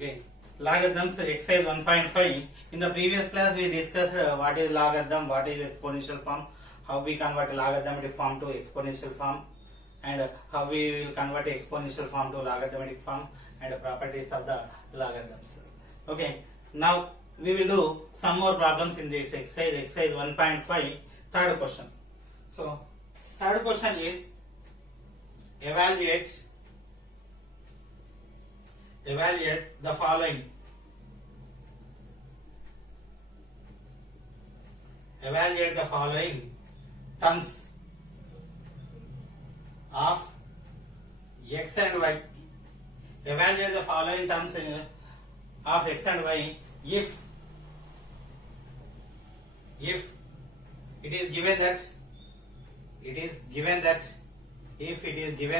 Okay, logarithms exercise 1.5. In the previous class, we discussed what is logarithm, what is exponential form, how we convert logarithmic form to exponential form, and how we will convert exponential form to logarithmic form, and properties of the logarithms. Okay, now we will do some more problems in this exercise 1.5, third question. So, third question is evaluate the following. Evaluate the following terms of x and y. Evaluate the following terms of x and y if it is given that if it is given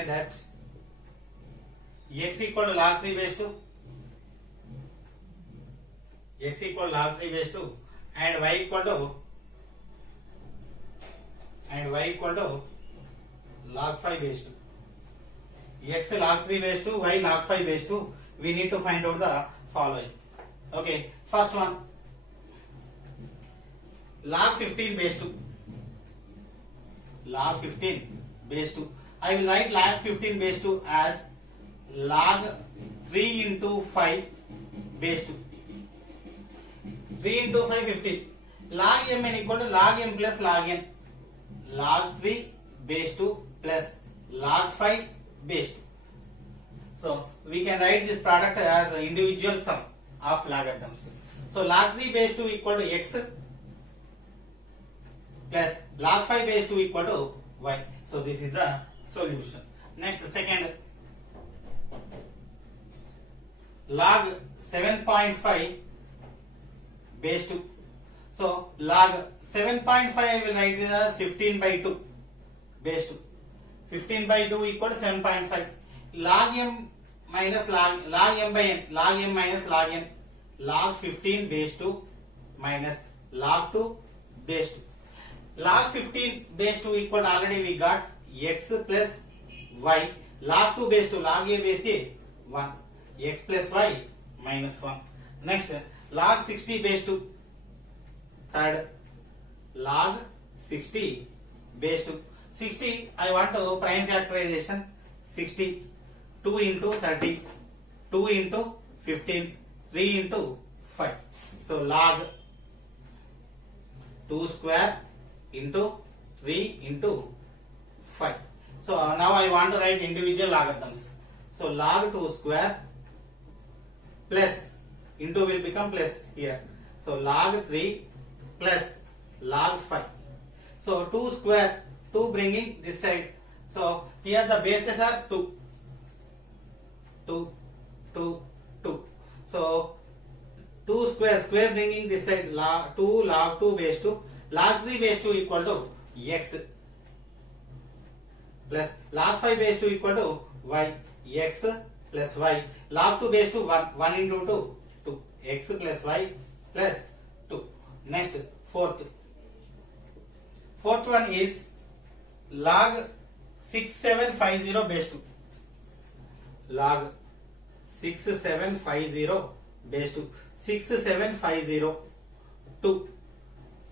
that x equal to log 3 base 2 and y equal to log 5 base 2. X log 3 base 2, y log 5 base 2. We need to find out the following. Okay, first one, log 15 base 2. Log 15 base 2. I will write log 15 base 2 as log 3 into 5 base 2. 3 into 5, 15. Log mn equal to log m plus log n. Log 3 base 2 plus log 5 base 2. So we can write this product as an individual sum of logarithms. So log 3 base 2 equal to x plus log 5 base 2 equal to y. So this is the solution. Next, second, log 7.5 base 2. So log 7.5 I will write it as 15 by 2 base 2. 15 by 2 equal to 7.5. Log m minus log m by n. Log m minus log n. Log 15 base 2 minus log 2 base 2. Log 15 base 2 equal to, already we got x plus y. Log 2 base 2, log a base a 1. X plus y minus 1. Next, log 60 base 2. Third, log 60 base 2. 60, I want to prime factorization. 60, 2 into 30, 2 into 15, 3 into 5. So log 2 square into 3 into 5. So now I want to write individual logarithms. So log 2 square plus into will become plus here. So log 3 plus log 5. So 2 square, 2 bringing this side. So here the bases are 2. 2. So 2 square bringing this side, log 2 base 2. Log 3 base 2 equal to x plus log 5 base 2 equal to y. X plus y. Log 2 base 2 1 into 2 2. X plus y plus 2. Next, fourth one is log 6750 base 2. Log 6750 base 2. 6750 2.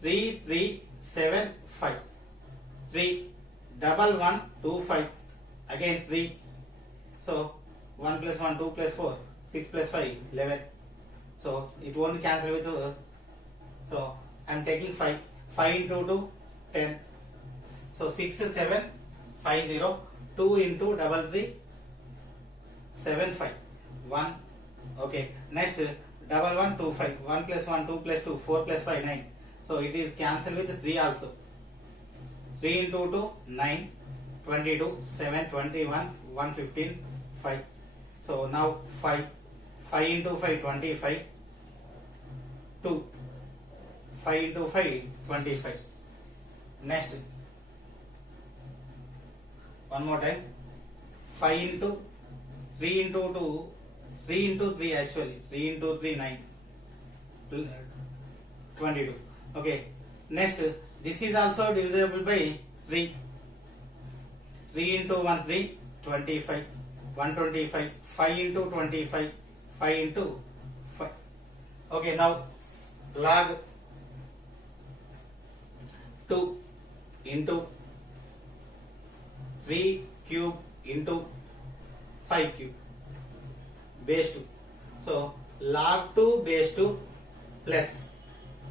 3375. 3 1125. Again 3. So 1 plus 1 2 plus 4 6 plus 5 11. So it won't cancel with so I am taking 5 into 2 10. So 6750 2 into 3375 1. Okay, next 1125. 1 plus 1 2 plus 2 4 plus 5 9. So it is cancelled with 3 also. 3 into 2 9, 22 7 21 115 5. So now 5 into 5 25 2. 5 into 5 25. Next, one more time, 5 into 3 into 2 3 into 3 actually 3 into 3 9 22. Okay, next, this is also divisible by 3. 3 into 1 3 25 125. 5 into 25 5 into 5. Okay, now log 2 into 3 cube into 5 cube base 2. So log 2 base 2 plus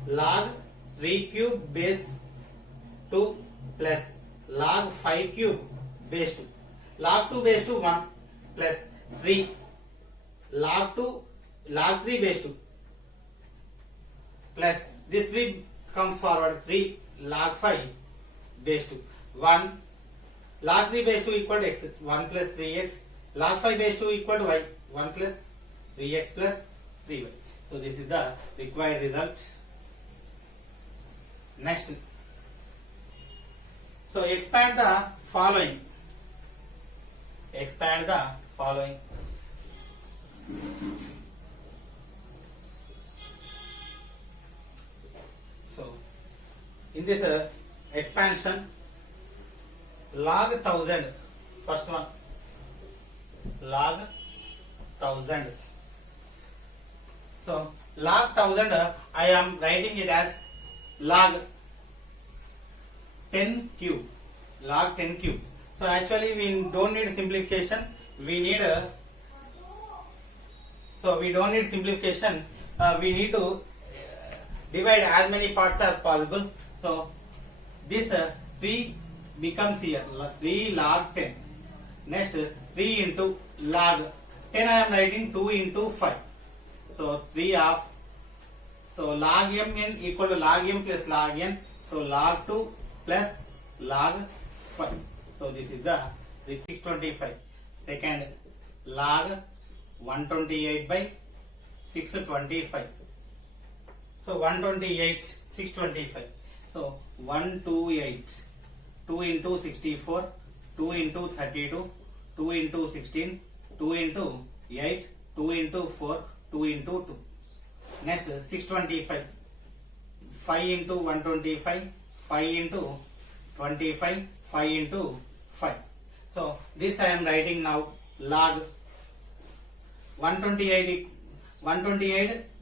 log 3 cube base 2 plus log 5 cube base 2. Log 2 base 2 1 plus 3 log 3 base 2 plus this 3 comes forward 3 log 5 base 2 1 log 3 base 2 equal to x 1 plus 3x log 5 base 2 equal to y 1 plus 3x plus 3y. So this is the required result. Next, so expand the following. Expand the following. So in this expansion, log 1000, first one, log 1000. So log 1000, I am writing it as log 10 cube, log 10 cube. So actually we don't need simplification, we need simplification, we need to divide as many parts as possible. So this 3 becomes here 3 log 10. Next 3 into log 10, I am writing 2 into 5. So 3 of, so log mn equal to log m plus log n. So log 2 plus log 5. So this is the 625. Second, log 128 by 625. So 128, 625. So 128. 2 into 64, 2 into 32, 2 into 16, 2 into 8, 2 into 4, 2 into 2. Next 625. 5 into 125, 5 into 25, 5 into 5. So this I am writing now log 128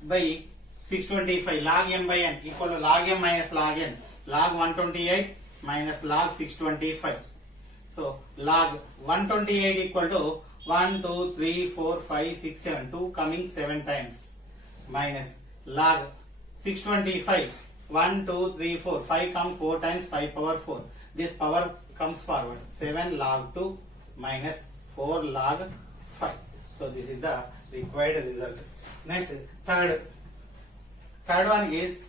by 625 log m by n equal to log m minus log n. Log 128 minus log 625. So log 128 equal to 1, 2, 3, 4, 5, 6, 7. 2 coming 7 times. Minus log 625. 1, 2, 3, 4. 5 come 4 times, 5 power 4. This power comes forward. 7 log 2 minus 4 log 5. So this is the required result. Next, third one is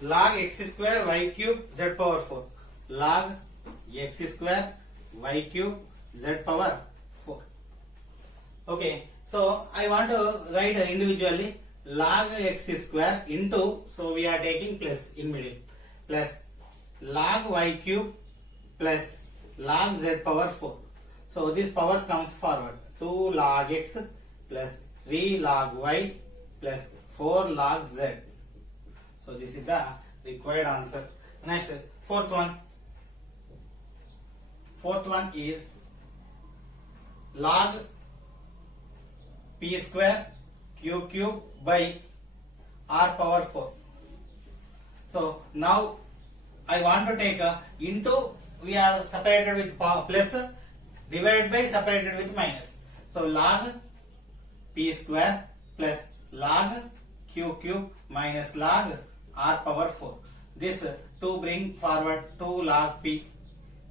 log x square y cube z power 4. Log x square y cube z power 4. Okay, so I want to write individually log x square into, so we are taking plus in middle, plus log y cube plus log z power 4. So this power comes forward. 2 log x plus 3 log y plus 4 log z. So this is the required answer. Next, fourth one. Fourth one is log p square q cube by r power 4. So now I want to take into, we are separated with plus, divided by separated with minus. So log p square plus log q cube minus log r power 4. This to bring forward 2 log p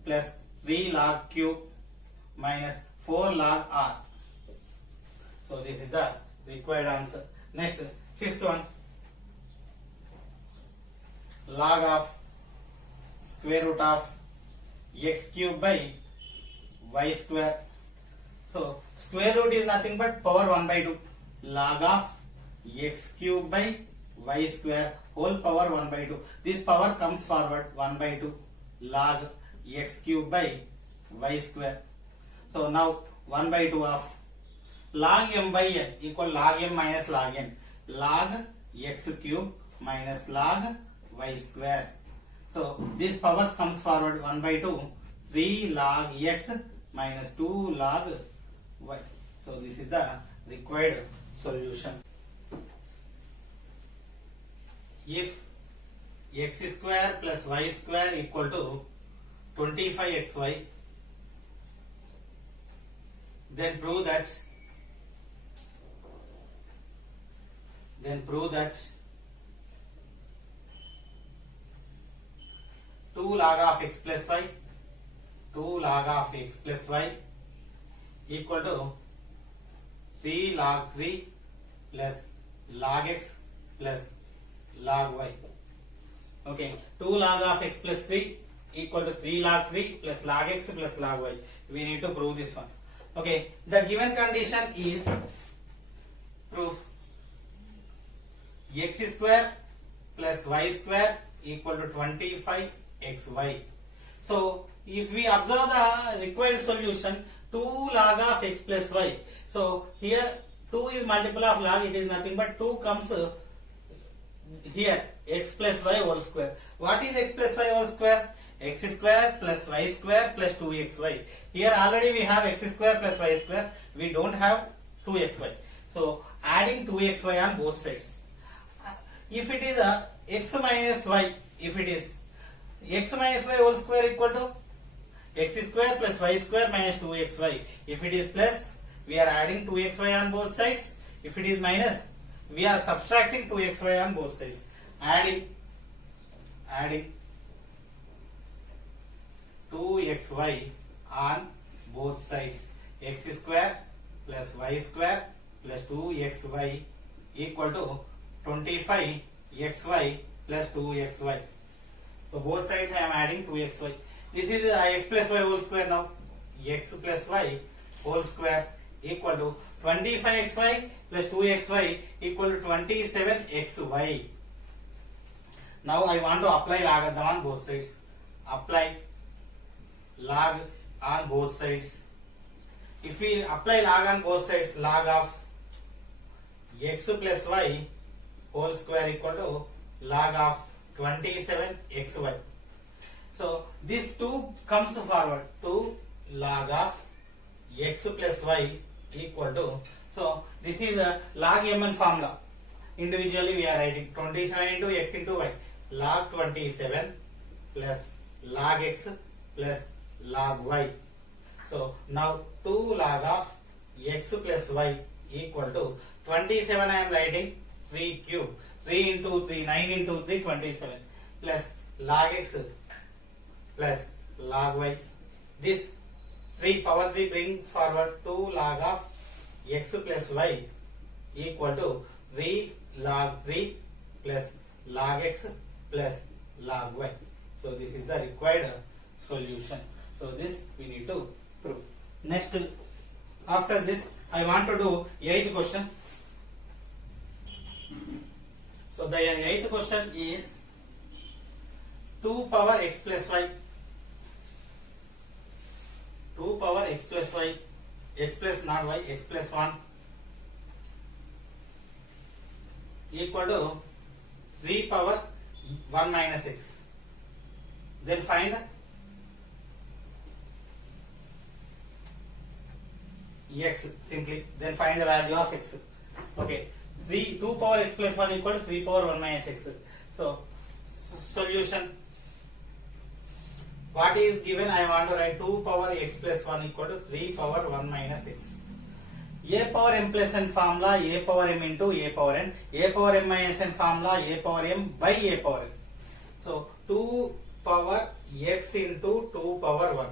plus 3 log q minus 4 log r. So this is the required answer. Next, fifth one, log of square root of x cube by y square. So square root is nothing but power 1 by 2. Log of x cube by y square whole power 1 by 2. This power comes forward 1 by 2. Log x cube by y square. So now 1 by 2 of log m by n equal log m minus log n. Log x cube minus log y square. So this power comes forward 1 by 2. 3 log x minus 2 log y. So this is the required solution. If x square plus y square equal to 25xy, then prove that 2 log of x plus y equal to 3 log 3 plus log x plus log y. Okay, 2 log of x plus 3 equal to 3 log 3 plus log x plus log y. We need to prove this one. Okay, the given condition is proof x square plus y square equal to 25xy. So if we observe the required solution, 2 log of x plus y. So here 2 is multiple of log, it is nothing but 2 comes here, x plus y whole square. What is x plus y whole square? X square plus y square plus 2xy. Here already we have x square plus y square, we don't have 2xy. So adding 2xy on both sides. If it is a x minus y, if it is x minus y whole square equal to x square plus y square minus 2xy. If it is plus, we are adding 2xy on both sides. If it is minus, we are subtracting 2xy on both sides. Adding 2xy on both sides. X square plus y square plus 2xy equal to 25xy plus 2xy. So both sides I am adding 2xy. This is x plus y whole square now. X plus y whole square equal to 25xy plus 2xy equal to 27xy. Now I want to apply logarithm on both sides. Apply log on both sides. If we apply log on both sides, log of x plus y whole square equal to log of 27xy. So this 2 comes forward. 2 log of x plus y equal to, so this is a log mn formula. Individually we are writing 27 into x into y. Log 27 plus log x plus log y. So now 2 log of x plus y equal to 27 I am writing 3 cube. 3 into 3, 9 into 3, 27 plus log x plus log y. This 3 power 3 bring forward 2 log of x plus y equal to 3 log 3 plus log x plus log y. So this is the required solution. So this we need to prove. Next, after this I want to do 8th question. So the 8th question is 2 power x plus y. 2 power x plus y, x plus not y, x plus 1 equal to 3 power 1 minus x. Then find x simply. Then find the value of x. Okay. 2 power x plus 1 equal to 3 power 1 minus x. So solution. What is given? I want to write 2 power x plus 1 equal to 3 power 1 minus x. A power m plus n formula a power m into a power n. A power m minus n formula a power m by a power n. So 2 power x into 2 power 1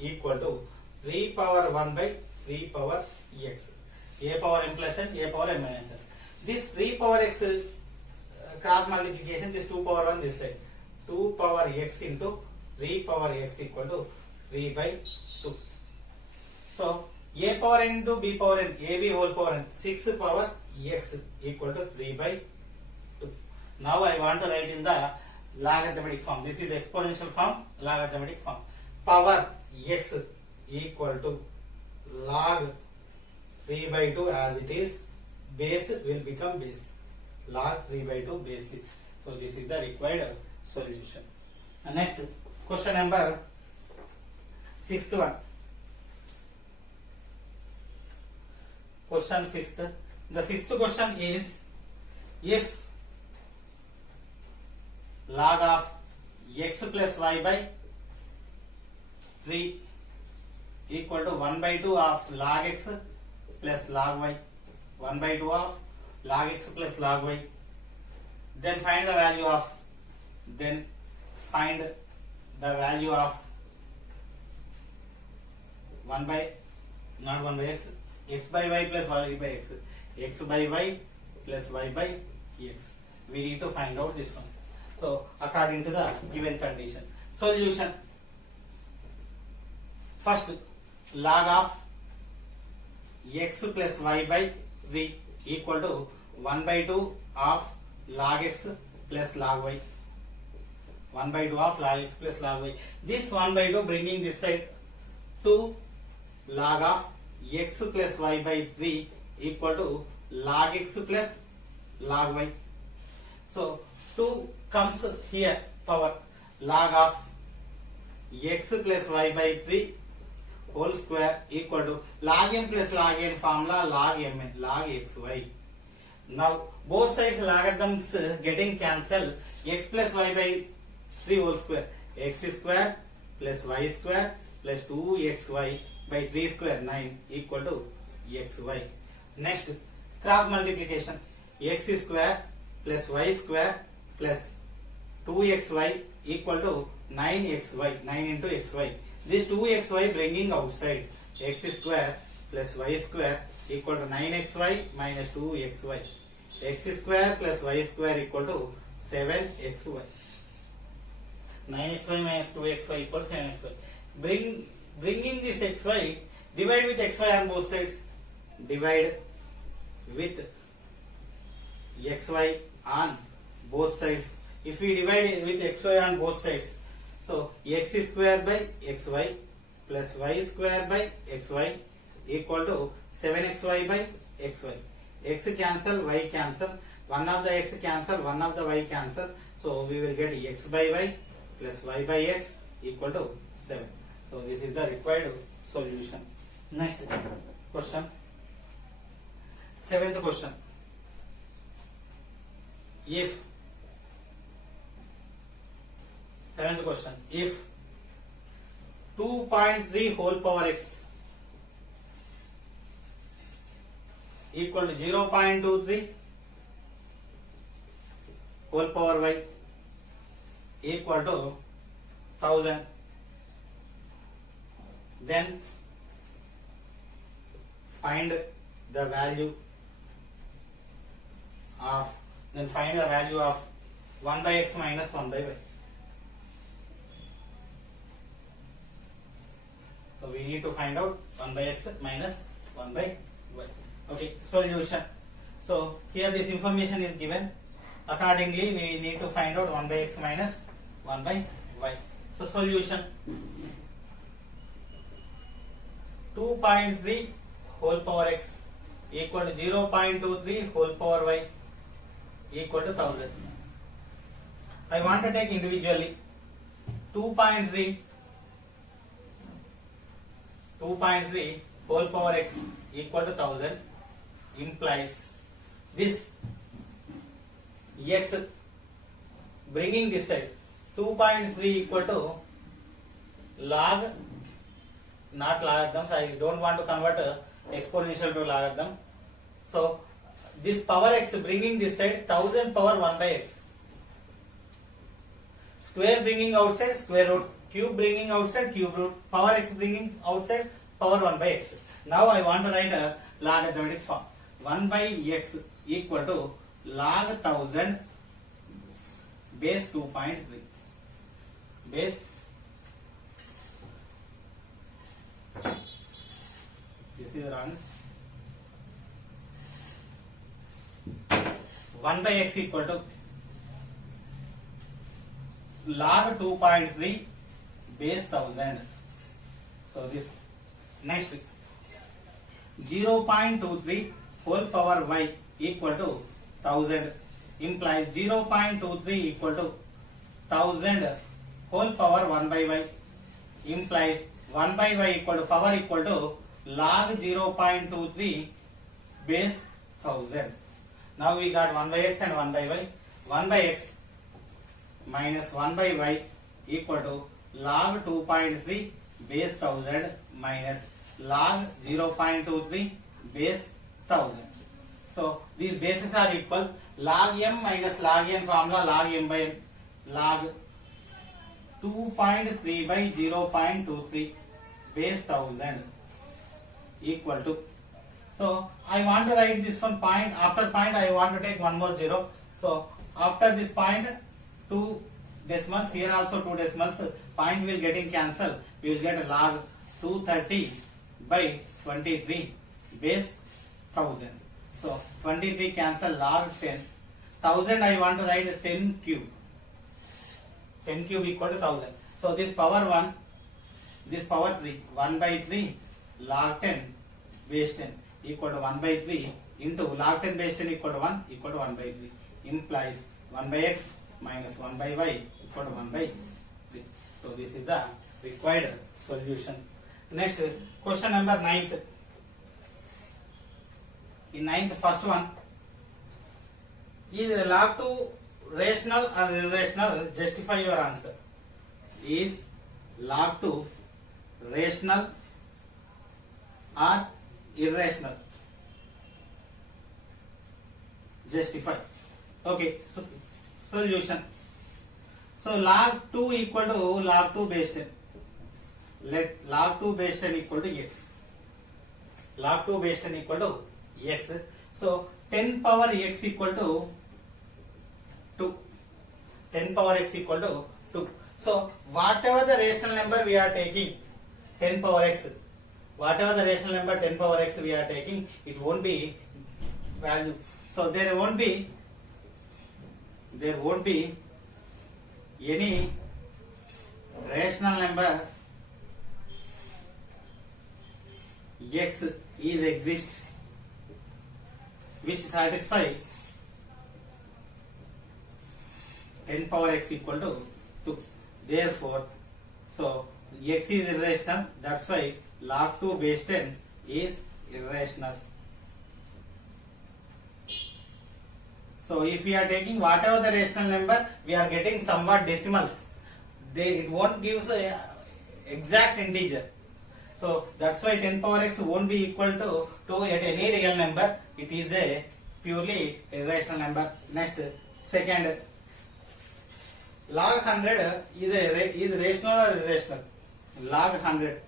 equal to 3 power 1 by 3 power x. A power m plus n, a power m minus n. This 3 power x cross multiplication, this 2 power 1 this side. 2 power x into 3 power x equal to 3 by 2. So a power n into b power n, ab whole power n, 6 power x equal to 3 by 2. Now I want to write in the logarithmic form. This is exponential form, logarithmic form. Power x equal to log 3 by 2 as it is. Base will become base. Log 3 by 2 base 6. So this is the required solution. And next question number 6th one. question sixth. The sixth question is, if log of x plus y by 3 equal to 1 by 2 of log x plus log y, 1 by 2 of log x plus log y, then find the value of 1 by, not 1 by x by y plus y by x by y plus y by x. We need to find out this one. So according to the given condition, solution. First, log of x plus y by 3 equal to 1 by 2 of log x plus log y. 1 by 2 of log x plus log y. This 1 by 2 bringing this side to log of x plus y by 3 equal to log x plus log y. So 2 comes here, power log of x plus y by 3 whole square equal to log m plus log n formula log m n log xy. Now both sides logarithms getting cancelled. X plus y by 3 whole square, x square plus y square plus 2xy by 3 square 9 equal to xy. Next, cross multiplication. X square plus y square plus 2xy equal to 9xy, 9 into xy. This 2xy bringing outside. X square plus y square equal to 9xy minus 2xy. X square plus y square equal to 7xy. 9xy minus 2xy equal to 7xy. Bringing this xy, divide with xy on both sides. Divide with xy on both sides. If we divide with xy on both sides, so x square by xy plus y square by xy equal to 7xy by xy. X cancel, y cancel. One of the x cancel, one of the y cancel. So we will get x by y plus y by x equal to 7. So this is the required solution. Next question. Seventh question. If if 2.3 whole power x equal to 0.23 whole power y equal to 1000, then find the value of 1 by x minus 1 by y. So we need to find out 1 by x minus 1 by y. Okay, solution. So here this information is given. Accordingly, we need to find out 1 by x minus 1 by y. So solution. 2.3 whole power x equal to 0.23 whole power y equal to 1000. I want to take individually 2.3 whole power x equal to 1000 implies this x bringing this side 2.3 equal to log, not logarithms. I don't want to convert exponential to logarithm. So this power x bringing this side 1000 power 1 by x. Square bringing outside square root, cube bringing outside cube root, power x bringing outside power 1 by x. Now I want to write a logarithmic form. 1 by x equal to log 1000 base 2.3. Base, this is wrong. 1 by x equal to log 2.3 base 1000. So this next 0.23 whole power y equal to 1000 implies 0.23 equal to 1000 whole power 1 by y implies 1 by y equal to power equal to log 0.23 base 1000. Now we got 1 by x and 1 by y. 1 by x minus 1 by y equal to log 2.3 base 1000 minus log 0.23 base 1000. So these bases are equal. Log m minus log n formula log m by n. Log 2.3 by 0.23 base 1000 equal to. So I want to write this one point. After point I want to take one more zero. So after this point, 2 decimals, here also 2 decimals, point will getting cancelled. We will get log 230 by 23 base 1000. So 23 cancel, log 10. 1000 I want to write 10 cube. 10 cube equal to 1000. So this power 1, this power 3. 1 by 3 log 10 base 10 equal to 1 by 3 into log 10 base 10 equal to 1 equal to 1 by 3. Implies 1 by x minus 1 by y equal to 1 by 3. So this is the required solution. Next, question number 9th. In 9th, first one, is log 2 rational or irrational? Justify your answer. Is log 2 rational or irrational? Justify. Okay, so solution. So log 2 equal to log 2 base 10. Let log 2 base 10 equal to x. Log 2 base 10 equal to x. So 10 power x equal to 2. 10 power x equal to 2. So whatever the rational number we are taking, 10 power x, whatever the rational number 10 power x we are taking, it won't be value. So there won't be any rational number x is exist which satisfy 10 power x equal to 2. Therefore, so x is irrational. That's why log 2 base 10 is irrational. So if we are taking whatever the rational number, we are getting somewhat decimals. It won't give exact integer. So that's why 10 power x won't be equal to 2 at any real number. It is a purely irrational number. Next, second, log 100 is rational or irrational? Log 100.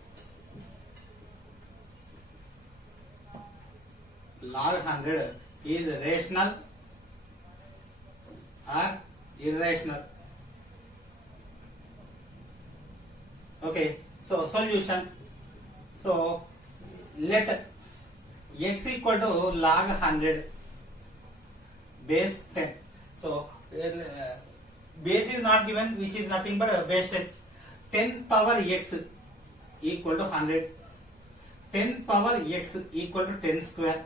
Log 100 is rational or irrational? Okay, so solution. So let x equal to log 100 base 10. So base is not given, which is nothing but base 10. 10 power x equal to 100. 10 power x equal to 10 square.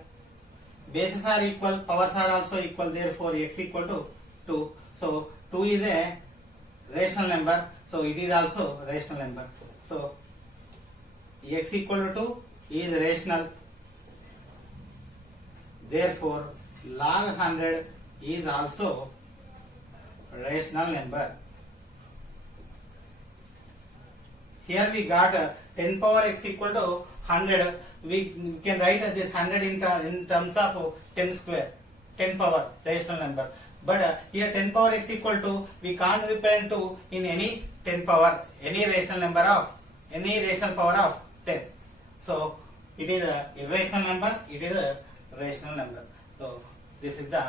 Bases are equal, powers are also equal, therefore x equal to 2. So 2 is a rational number, so it is also rational number. So x equal to 2 is rational. Therefore log 100 is also rational number. Here we got 10 power x equal to 100. We can write this 100 in terms of 10 square, 10 power rational number. But here 10 power x equal to, we can't represent to in any 10 power, any rational number of, any rational power of 10. So it is a irrational number, it is a rational number. So this is the